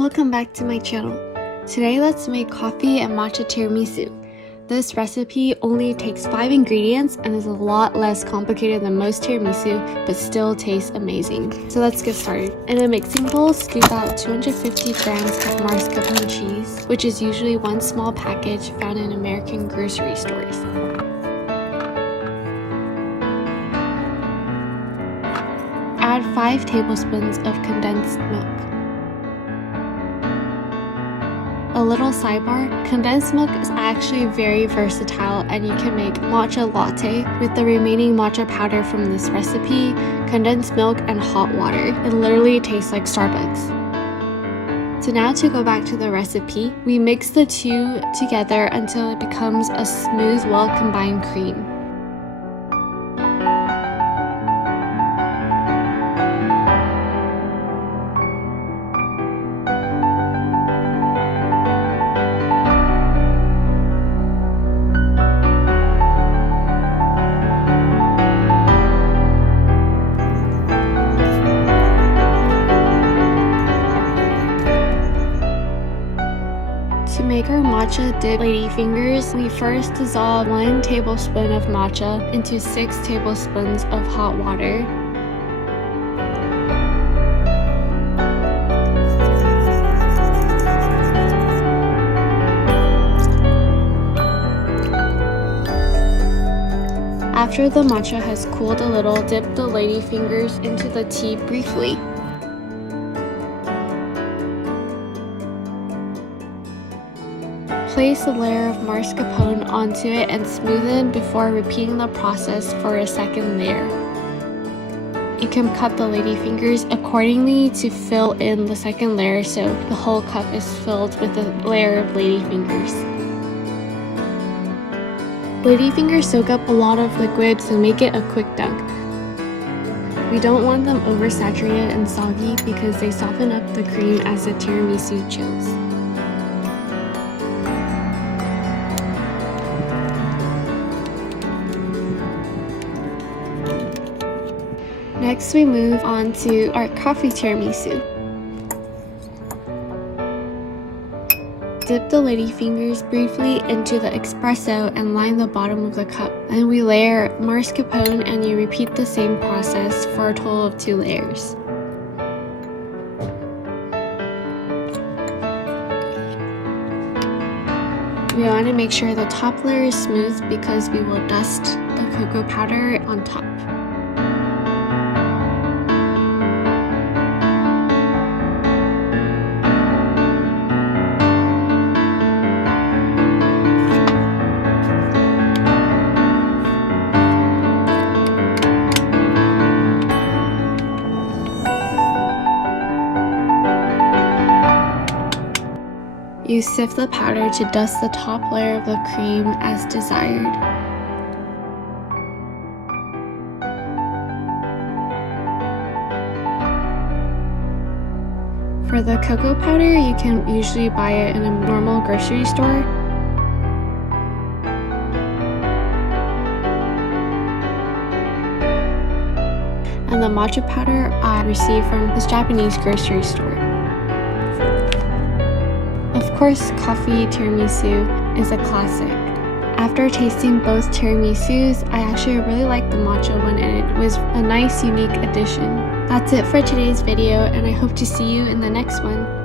Welcome back to my channel. Today let's make coffee and matcha tiramisu. This recipe only takes 5 ingredients and is a lot less complicated than most tiramisu, but still tastes amazing. So let's get started. In a mixing bowl, scoop out 250 grams of mascarpone cheese, which is usually one small package found in American grocery stores. Add 5 tablespoons of condensed milk. A little sidebar, condensed milk is actually very versatile and you can make matcha latte with the remaining matcha powder from this recipe, condensed milk, and hot water. It literally tastes like Starbucks. So now to go back to the recipe, we mix the two together until it becomes a smooth, well-combined cream. To make our matcha dip ladyfingers, we first dissolve 1 tablespoon of matcha into 6 tablespoons of hot water. After the matcha has cooled a little, dip the ladyfingers into the tea briefly. Place a layer of mascarpone onto it and smoothen before repeating the process for a second layer. You can cut the ladyfingers accordingly to fill in the second layer so the whole cup is filled with a layer of ladyfingers. Ladyfingers soak up a lot of liquid, so make it a quick dunk. We don't want them oversaturated and soggy because they soften up the cream as the tiramisu chills. Next, we move on to our coffee tiramisu. Dip the ladyfingers briefly into the espresso and line the bottom of the cup. Then we layer mascarpone and you repeat the same process for a total of 2 layers. We want to make sure the top layer is smooth because we will dust the cocoa powder on top. You sift the powder to dust the top layer of the cream as desired. For the cocoa powder, you can usually buy it in a normal grocery store. And the matcha powder I received from this Japanese grocery store. Of course, coffee tiramisu is a classic. After tasting both tiramisus, I actually really liked the matcha one and it was a nice, unique addition. That's it for today's video and I hope to see you in the next one.